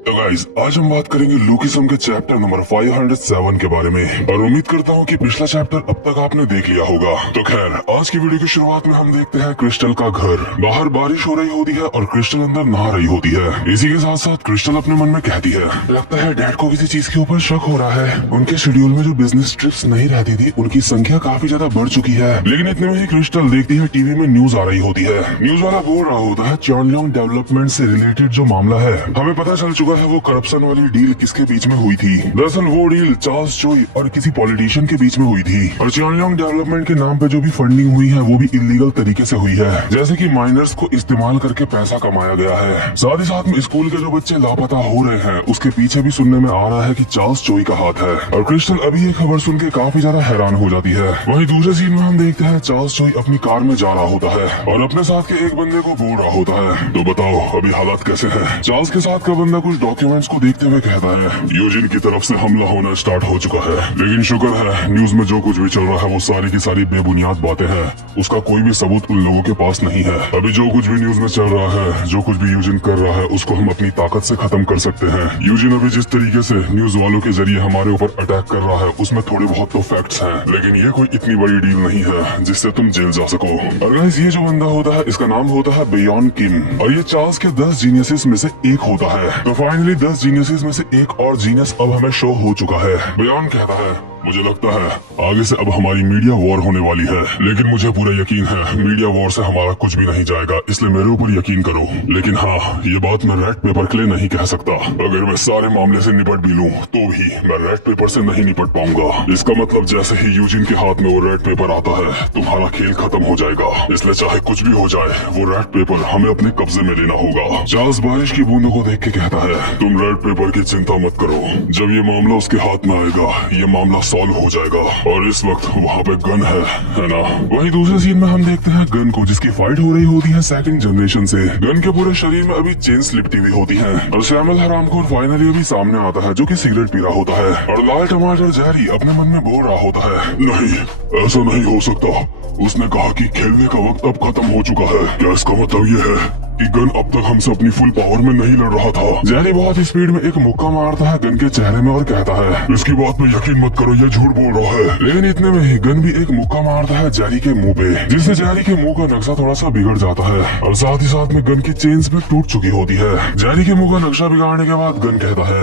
तो गाइस आज हम बात करेंगे लूकिज्म के चैप्टर नंबर 507 के बारे में और उम्मीद करता हूँ कि पिछला चैप्टर अब तक आपने देख लिया होगा। तो खैर आज की वीडियो की शुरुआत में हम देखते हैं क्रिस्टल का घर। बाहर बारिश हो रही होती है और क्रिस्टल अंदर नहा रही होती है। इसी के साथ साथ क्रिस्टल अपने मन में कहती है, लगता है डैड को किसी चीज के ऊपर शक हो रहा है। उनके शेड्यूल में जो बिजनेस ट्रिप्स नहीं रहती थी उनकी संख्या काफी ज्यादा बढ़ चुकी है। लेकिन इतने में ही क्रिस्टल देखती है टीवी में न्यूज आ रही होती है। न्यूज वाला बोल रहा होता है चॉनलियोंग डेवलपमेंट से रिलेटेड जो मामला है हमें पता चल चुका है वो करप्शन वाली डील किसके बीच में हुई थी। दरअसल वो डील चार्ल्स चोई और किसी पॉलिटिशियन के बीच में हुई थी और चॉनलियोंग डेवलपमेंट के नाम पे जो भी फंडिंग हुई है वो भी इलीगल तरीके से हुई है, जैसे कि माइनर्स को इस्तेमाल करके पैसा कमाया गया है। साथ ही साथ में स्कूल के जो बच्चे लापता हो रहे हैं उसके पीछे भी सुनने में आ रहा है कि चार्ल्स चोई का हाथ है। और क्रिस्टल अभी ये खबर सुन के काफी ज्यादा हैरान हो जाती है। वहीं दूसरे सीन में हम देखते हैं चार्ल्स चोई अपनी कार में जा रहा होता है और अपने साथ के एक बंदे को बोल रहा होता है, तो बताओ अभी हालात कैसे हैं। चार्ल्स के साथ का बंदा कुछ डॉक्यूमेंट्स को देखते हुए कहता है, यूजिन की तरफ से हमला होना स्टार्ट हो चुका है, लेकिन शुक्र है न्यूज में जो कुछ भी चल रहा है वो सारी की सारी बेबुनियाद बातें हैं। उसका कोई भी सबूत उन लोगों के पास नहीं है। अभी जो कुछ भी न्यूज में चल रहा है, जो कुछ भी यूजिन कर रहा है उसको हम अपनी ताकत से खत्म कर सकते हैं। यूजिन अभी जिस तरीके से न्यूज वालों के जरिए हमारे ऊपर अटैक कर रहा है उसमें थोड़े बहुत तो फैक्ट्स हैं, लेकिन ये कोई इतनी बड़ी डील नहीं है जिससे तुम जेल जा सको। और गाइस ये जो बंदा होता है इसका नाम होता है बियॉन्ड किम और ये चार्ल्स के 10 जीनियसेस में से एक होता है। तो फाइनली 10 जीनियसेस में से एक और जीनियस अब हमें शो हो चुका है। बियॉन्ड कहता है, मुझे लगता है आगे से अब हमारी मीडिया वॉर होने वाली है, लेकिन मुझे पूरा यकीन है मीडिया वॉर से हमारा कुछ भी नहीं जाएगा, इसलिए मेरे ऊपर यकीन करो। लेकिन हाँ, ये बात मैं रेड पेपर के लिए नहीं कह सकता। अगर मैं सारे मामले से निपट भी लूं तो भी मैं रेड पेपर से नहीं निपट पाऊंगा। इसका मतलब जैसे ही यूजिन के हाथ में वो रेड पेपर आता है तुम्हारा खेल खत्म हो जाएगा। इसलिए चाहे कुछ भी हो जाए वो रेड पेपर हमें अपने कब्जे में लेना होगा। चार्ल्स बारिश की बूंदों को देख के कहता है, तुम रेड पेपर की चिंता मत करो, जब ये मामला उसके हाथ में आएगा ये मामला सॉल्व हो जाएगा। और इस वक्त वहाँ पे गन है ना। वहीं दूसरे सीन में हम देखते हैं गन को, जिसकी फाइट हो रही होती है सेकंड जनरेशन से। गन के पूरे शरीर में अभी चेन्स लिपटी हुई होती हैं और श्यामल हरामखोर फाइनली अभी सामने आता है जो कि सिगरेट पी रहा होता है। और लाल टमाटर जहरी अपने मन में बोल रहा होता है, नहीं ऐसा नहीं हो सकता। उसने कहा कि खेलने का वक्त अब खत्म हो चुका है। क्या इसका मतलब ये है कि गन अब तक हमसे अपनी फुल पावर में नहीं लड़ रहा था। जैरी बहुत स्पीड में एक मुक्का मारता है गन के चेहरे में और कहता है, इसकी बात में यकीन मत करो, ये झूठ बोल रहा है। लेकिन इतने में ही गन भी एक मुक्का मारता है जैरी के मुंह पे, जिससे जैरी के मुंह का नक्शा थोड़ा सा बिगड़ जाता है और साथ ही साथ में गन की चेन्स भी टूट चुकी होती है। जैरी के मुंह का नक्शा बिगाड़ने के बाद गन कहता है,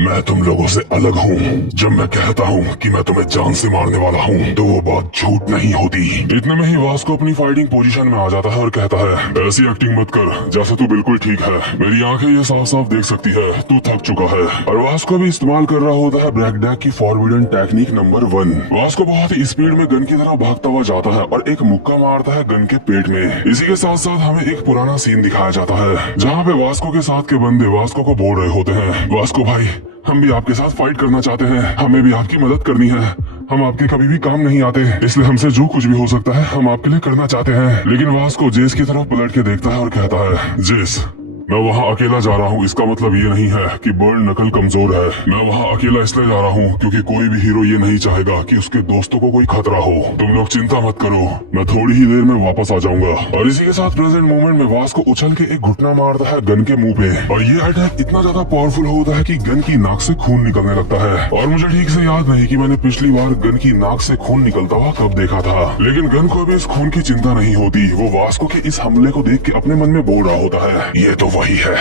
मैं तुम लोगों से अलग हूँ। जब मैं कहता हूँ कि मैं तुम्हें जान से मारने वाला हूँ तो वो बात झूठ नहीं होती। इतने में ही वास्को अपनी फाइटिंग पोजीशन में आ जाता है और कहता है, ऐसी एक्टिंग मत कर जैसे तू बिल्कुल ठीक है। मेरी आंखें ये साफ साफ देख सकती है तू थक चुका है। और वास्को भी इस्तेमाल कर रहा होता है ब्रैकडैक की फॉरबिडन टेक्निक नंबर 1। वास्को बहुत ही स्पीड में गन की तरफ भागता हुआ जाता है और एक मुक्का मारता है गन के पेट में। इसी के साथ साथ हमें एक पुराना सीन दिखाया जाता है जहाँ पे वास्को के साथ के बंदे वास्को को बोल रहे होते हैं, वास्को भाई हम भी आपके साथ फाइट करना चाहते हैं, हमें भी आपकी मदद करनी है। हम आपके कभी भी काम नहीं आते, इसलिए हमसे जो कुछ भी हो सकता है हम आपके लिए करना चाहते हैं। लेकिन वास्को जेस की तरफ पलट के देखता है और कहता है, जेस मैं वहाँ अकेला जा रहा हूँ इसका मतलब ये नहीं है कि बर्न नकल कमजोर है। मैं वहाँ अकेला इसलिए जा रहा हूँ क्योंकि कोई भी हीरो ये नहीं चाहेगा कि उसके दोस्तों को कोई खतरा हो। तुम लोग चिंता मत करो, मैं थोड़ी ही देर में वापस आ जाऊंगा। और इसी के साथ प्रेजेंट मोमेंट में वास्को उछल के एक घुटना मारता है गन के मुंह पे और ये अटैक इतना ज्यादा पावरफुल होता है कि गन की नाक से खून निकलने लगता है। और मुझे ठीक से याद नहीं कि मैंने पिछली बार गन की नाक से खून निकलता हुआ कब देखा था, लेकिन गन को अभी इस खून की चिंता नहीं होती। वो वास्को के इस हमले को देख के अपने मन में बोल रहा होता है, ये तो वही है,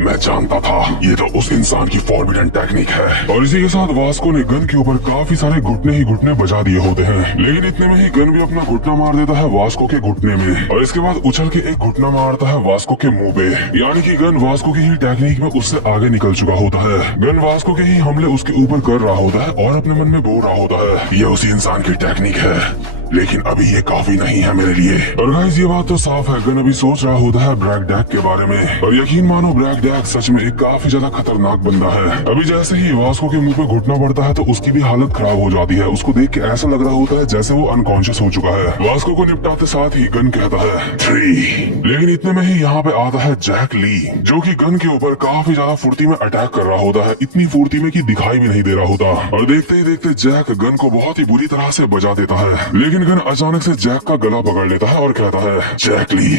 मैं जानता था, ये तो उस इंसान की फॉरबिडन टेक्निक है। और इसी के साथ वास्को ने गन के ऊपर काफी सारे घुटने ही घुटने बजा दिए होते हैं, लेकिन इतने में ही गन भी अपना घुटना मार देता है वास्को के घुटने में और इसके बाद उछल के एक घुटना मारता है वास्को के मुंह पे। यानी कि गन वास्को की ही टेक्निक में उससे आगे निकल चुका होता है। गन वास्को के ही हमले उसके ऊपर कर रहा होता है और अपने मन में बोल रहा होता है, ये उसी इंसान की टेक्निक है, लेकिन अभी ये काफी नहीं है मेरे लिए। और गाइस ये बात तो साफ है, गन अभी सोच रहा होता है ब्रैकडैक के बारे में। और यकीन मानो ब्रैकडैक सच में एक काफी ज्यादा खतरनाक बंदा है। अभी जैसे ही वास्को के मुंह पे घुटना पड़ता है तो उसकी भी हालत खराब हो जाती है। उसको देख के ऐसा लग रहा होता है जैसे वो अनकॉन्शियस हो चुका है। वास्को को निपटाते साथ ही गन कहता है 3। लेकिन इतने में ही यहाँ पे आता है जैक ली, जो कि गन के ऊपर काफी ज्यादा फुर्ती में अटैक कर रहा होता है, इतनी फुर्ती में कि दिखाई भी नहीं दे रहा होता। और देखते ही देखते जैक गन को बहुत ही बुरी तरह से बजा देता है, लेकिन गन अचानक से जैक का गला पकड़ लेता है और कहता है, जैक ली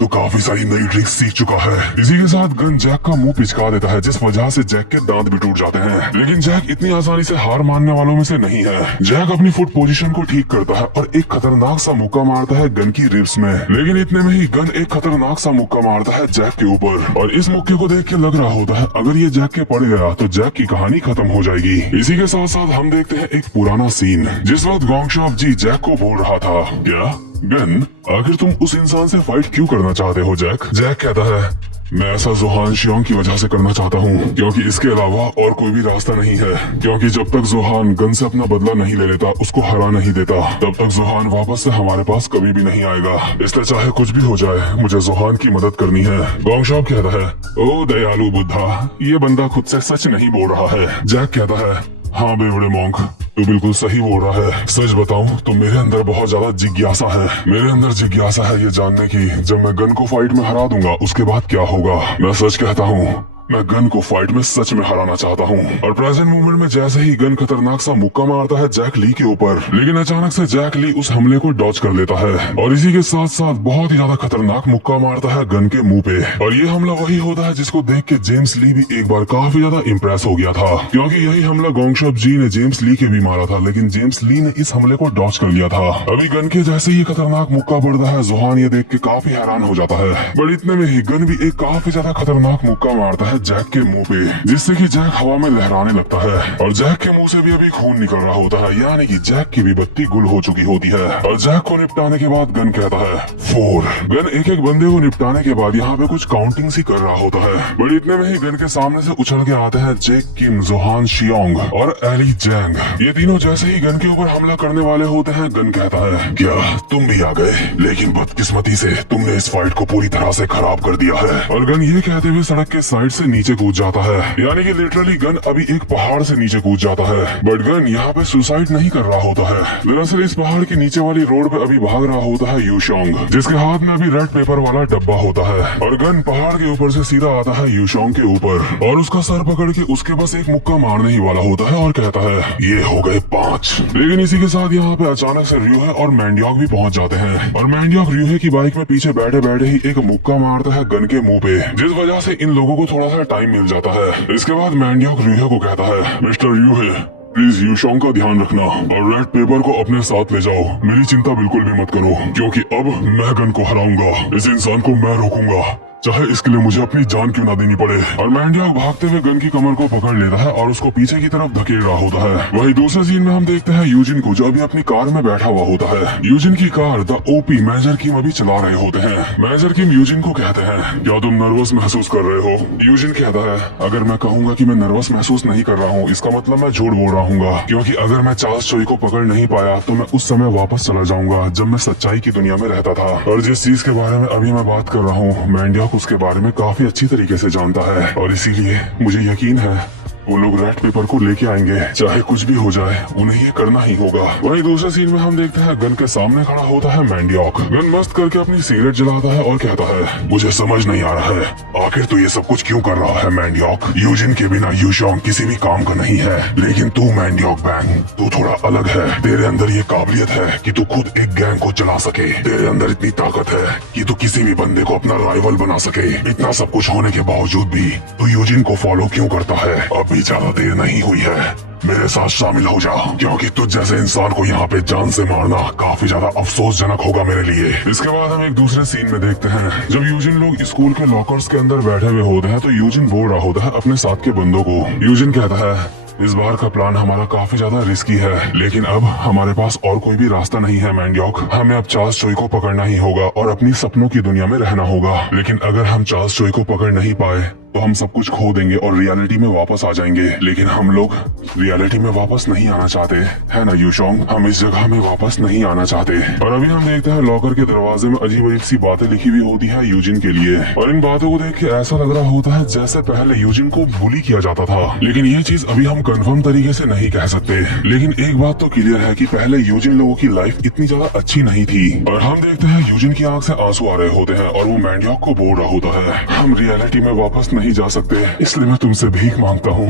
तो काफी सारी नई ट्रिक्स सीख चुका है। इसी के साथ गन जैक का मुंह पिचका देता है, जिस वजह से जैक के दांत भी टूट जाते हैं। लेकिन जैक इतनी आसानी से हार मानने वालों में से नहीं है। जैक अपनी फुट पोजीशन को ठीक करता है और एक खतरनाक सा मुक्का मारता है गन की रिब्स में। लेकिन इतने में ही गन एक खतरनाक सा मुक्का मारता है जैक के ऊपर, और इस मुक्के को देख के लग रहा होता है अगर ये जैक के पड़ गया तो जैक की कहानी खत्म हो जाएगी। इसी के साथ साथ हम देखते हैं एक पुराना सीन, जिस वक्त गोंगशॉप जी जैक को बोल रहा था, क्या गन, आखिर तुम उस इंसान से फाइट क्यों करना चाहते हो जैक? जैक कहता है, मैं ऐसा जोहान शियोंग की वजह से करना चाहता हूँ, क्योंकि इसके अलावा और कोई भी रास्ता नहीं है। क्योंकि जब तक जोहान गन से अपना बदला नहीं ले लेता, उसको हरा नहीं देता, तब तक जोहान वापस से हमारे पास कभी भी नहीं आएगा। इसलिए चाहे कुछ भी हो जाए, मुझे जोहान की मदद करनी है। गोंगशॉप कहता है, ओ दयालु बुद्धा, ये बंदा खुद से सच नहीं बोल रहा है। जैक कहता है, हाँ बेवड़े मॉन्क, तू बिल्कुल सही बोल रहा है। सच बताऊं तो मेरे अंदर बहुत ज्यादा जिज्ञासा है। मेरे अंदर जिज्ञासा है ये जानने की, जब मैं गन को फाइट में हरा दूंगा उसके बाद क्या होगा। मैं सच कहता हूँ, मैं गन को फाइट में सच में हराना चाहता हूँ। और प्रेजेंट मोमेंट में जैसे ही गन खतरनाक सा मुक्का मारता है जैक ली के ऊपर, लेकिन अचानक से जैक ली उस हमले को डॉज कर लेता है, और इसी के साथ साथ बहुत ही ज्यादा खतरनाक मुक्का मारता है गन के मुंह पे। और ये हमला वही होता है जिसको देख के जेम्स ली भी एक बार काफी ज्यादा इम्प्रेस हो गया था, क्योंकि यही हमला गोंगशॉप जी ने जेम्स ली के भी मारा था, लेकिन जेम्स ली ने इस हमले को डॉज कर लिया था। अभी गन के जैसे ही खतरनाक मुक्का बढ़ता है, जोहान ये देख के काफी हैरान हो जाता है। बट इतने में ही गन भी एक काफी ज्यादा खतरनाक मुक्का मारता है जैक के मुंह पे, जिससे कि जैक हवा में लहराने लगता है, और जैक के मुंह से भी अभी खून निकल रहा होता है, यानी कि जैक की भी बत्ती गुल हो चुकी होती है। और जैक को निपटाने के बाद गन कहता है 4। गन एक एक बंदे को निपटाने के बाद यहाँ पे कुछ काउंटिंग सी कर रहा होता है। बट इतने में ही गन के सामने से उछल के आते हैं जेक किम, जोहान शियोंग और एली जैंग। ये तीनों जैसे ही गन के ऊपर हमला करने वाले होते हैं, गन कहता है, क्या तुम भी आ गए? लेकिन बदकिस्मती से तुमने इस फाइट को पूरी तरह से खराब कर दिया है। और गन ये कहते हुए सड़क के साइड से नीचे कूद जाता है, यानी कि लिटरली गन अभी एक पहाड़ से नीचे कूद जाता है। बट गन यहाँ पे सुसाइड नहीं कर रहा होता है। दरअसल इस पहाड़ के नीचे वाली रोड पे अभी भाग रहा होता है यूशोंग, जिसके हाथ में अभी रेड पेपर वाला डब्बा होता है। और गन पहाड़ के ऊपर से सीधा आता है यूशोंग के ऊपर, और उसका सर पकड़ के उसके बस एक मुक्का मारने ही वाला होता है, और कहता है, ये हो गए 5। लेकिन इसी के साथ यहाँ पे अचानक से रियोहे और मैंडियोक भी पहुंच जाते हैं, और मैंडियोक रियोहे की बाइक में पीछे बैठे बैठे ही एक मुक्का मारता है गन के मुंह पे, जिस वजह से इन लोगों को थोड़ा सा टाइम मिल जाता है। इसके बाद मैंडियोक रियोहे को कहता है, मिस्टर रियोहे, प्लीज यूशोंग का ध्यान रखना और रेड पेपर को अपने साथ ले जाओ। मेरी चिंता बिल्कुल भी मत करो, क्योंकि अब मैं गन को हराऊंगा। इस इंसान को मैं रोकूंगा, चाहे इसके लिए मुझे अपनी जान क्यों ना देनी पड़े। और मैंडियोक भागते हुए गन की कमर को पकड़ लेता है और उसको पीछे की तरफ धकेल रहा होता है। वही दूसरे सीन में हम देखते हैं यूजिन को, जो अभी अपनी कार में बैठा हुआ होता है। यूजिन की कार द ओपी मेजर किम अभी चला रहे होते हैं। मेजर किम यूजिन को कहते हैं, क्या तुम नर्वस महसूस कर रहे हो? यूजिन कहता है, अगर मैं कहूंगा कि मैं नर्वस महसूस नहीं कर रहा हूँ, इसका मतलब मैं झूठ बोल रहा हूँ, क्योंकि अगर मैं चार्ल्स चोई को पकड़ नहीं पाया तो मैं उस समय वापस चला जाऊंगा जब मैं सच्चाई की दुनिया में रहता था। और जिस चीज के बारे में अभी मैं बात कर रहा हूँ, मैंडियोक उसके बारे में काफी अच्छी तरीके से जानता है, और इसीलिए मुझे यकीन है वो लोग रेड पेपर को लेके आएंगे। चाहे कुछ भी हो जाए, उन्हें ये करना ही होगा। वहीं दूसरे सीन में हम देखते हैं गन के सामने खड़ा होता है मैंडियोक। गन मस्त करके अपनी सिगरेट जलाता है और कहता है, मुझे समझ नहीं आ रहा है आखिर तू ये सब कुछ क्यों कर रहा है मैंडियोक। यूजिन के बिना यूशोंग किसी भी काम का नहीं है, लेकिन तू मैंडियोक बैंग, तू थोड़ा अलग है। तेरे अंदर ये काबिलियत है कि तू खुद एक गैंग को चला सके। तेरे अंदर इतनी ताकत है कि तू किसी भी बंदे को अपना राइवल बना सके। इतना सब कुछ होने के बावजूद भी तू यूजिन को फॉलो क्यों करता है? अब ज्यादा देर नहीं हुई है, मेरे साथ शामिल हो जा, क्योंकि तुझ जैसे इंसान को यहाँ पे जान से मारना काफी ज्यादा अफसोसजनक होगा मेरे लिए। इसके बाद हम एक दूसरे सीन में देखते हैं, जब यूजिन लोग स्कूल के लॉकर्स के अंदर बैठे हुए होते हैं तो यूजिन बोल रहा होता है अपने साथ के बंदों को। यूजिन कहता है, इस बार का प्लान हमारा काफी ज्यादा रिस्की है, लेकिन अब हमारे पास और कोई भी रास्ता नहीं है मैंडियोक। हमें अब चार्ल्स चोई को पकड़ना ही होगा और अपनी सपनों की दुनिया में रहना होगा। लेकिन अगर हम चार्ल्स चोई को पकड़ नहीं पाए तो हम सब कुछ खो देंगे और रियलिटी में वापस आ जाएंगे। लेकिन हम लोग रियलिटी में वापस नहीं आना चाहते, है ना यूशोंग? हम इस जगह में वापस नहीं आना चाहते। और अभी हम देखते हैं लॉकर के दरवाजे में अजीब अजीब सी बातें लिखी हुई होती है यूजिन के लिए, और इन बातों को देख के ऐसा लग रहा होता है जैसे पहले यूजिन को बुली किया जाता था। लेकिन ये चीज अभी हम कंफर्म तरीके से नहीं कह सकते। लेकिन एक बात तो क्लियर है कि पहले यूजिन लोगों की लाइफ इतनी ज्यादा अच्छी नहीं थी। और हम देखते हैं यूजिन की आंख से आंसू आ रहे होते हैं और वो मैंडियोक को बोल रहा होता है, हम रियलिटी में वापस नहीं जा सकते, इसलिए मैं तुमसे भीख मांगता हूँ।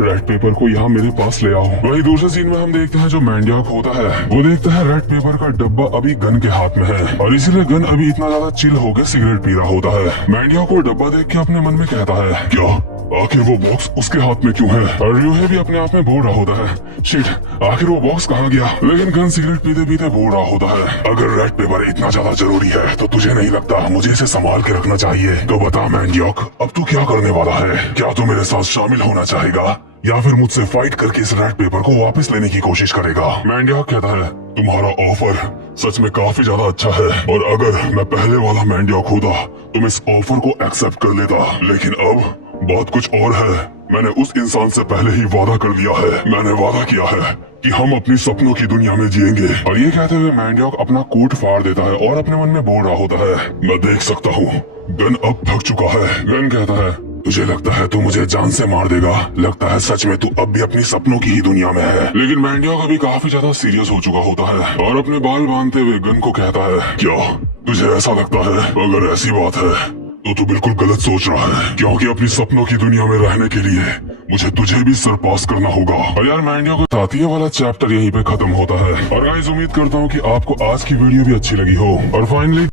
रेड पेपर को यहाँ मेरे पास ले आओ। वही दूसरे सीन में हम देखते हैं जो मैंडियाक होता है वो देखता है रेड पेपर का डब्बा अभी गन के हाथ में है और इसीलिए गन अभी इतना ज्यादा चिल होकर सिगरेट पी रहा होता है। मैंडियाक को डब्बा देख के अपने मन में कहता है, क्या आखिर वो बॉक्स उसके हाथ में क्यों है? और रियोहे भी अपने आप में बोल रहा होता है, शिट, आखिर वो बॉक्स कहाँ गया? लेकिन गन सिगरेट पीते पीते बोल रहा होता है, अगर रेड पेपर इतना ज्यादा जरूरी है तो तुझे नहीं लगता मुझे इसे संभाल के रखना चाहिए? तो बता मैंडियाक, अब तू क्या करने वाला है? क्या तू मेरे साथ शामिल होना चाहेगा या फिर मुझसे फाइट करके इस रेड पेपर को वापस लेने की कोशिश करेगा? मैंडियाक कहता है, तुम्हारा ऑफर सच में काफी ज्यादा अच्छा है और अगर मैं पहले वाला मैंडियाक होता तुम इस ऑफर को एक्सेप्ट कर लेता, लेकिन अब बात कुछ और है। मैंने उस इंसान से पहले ही वादा कर लिया है। मैंने वादा किया है कि हम अपनी सपनों की दुनिया में जिएंगे। और ये कहते हुए मैंडियाक अपना कोट फाड़ देता है और अपने मन में बोल रहा होता है, मैं देख सकता हूँ गन अब थक चुका है। गन कहता है, तुझे लगता है तू मुझे जान से मार देगा? लगता है सच में तू अब भी अपनी सपनों की ही दुनिया में है। लेकिन मैंडियाक अभी काफी ज्यादा सीरियस हो चुका होता है और अपने बाल बांधते हुए गन को कहता है, क्या तुझे ऐसा लगता है? अगर ऐसी बात है तो तू बिल्कुल गलत सोच रहा है, क्योंकि अपनी सपनों की दुनिया में रहने के लिए मुझे तुझे भी सरपास करना होगा। और यार मैंडियाक को साथ ही वाला चैप्टर यहीं पे खत्म होता है। और गाइस उम्मीद करता हूँ कि आपको आज की वीडियो भी अच्छी लगी हो। और फाइनली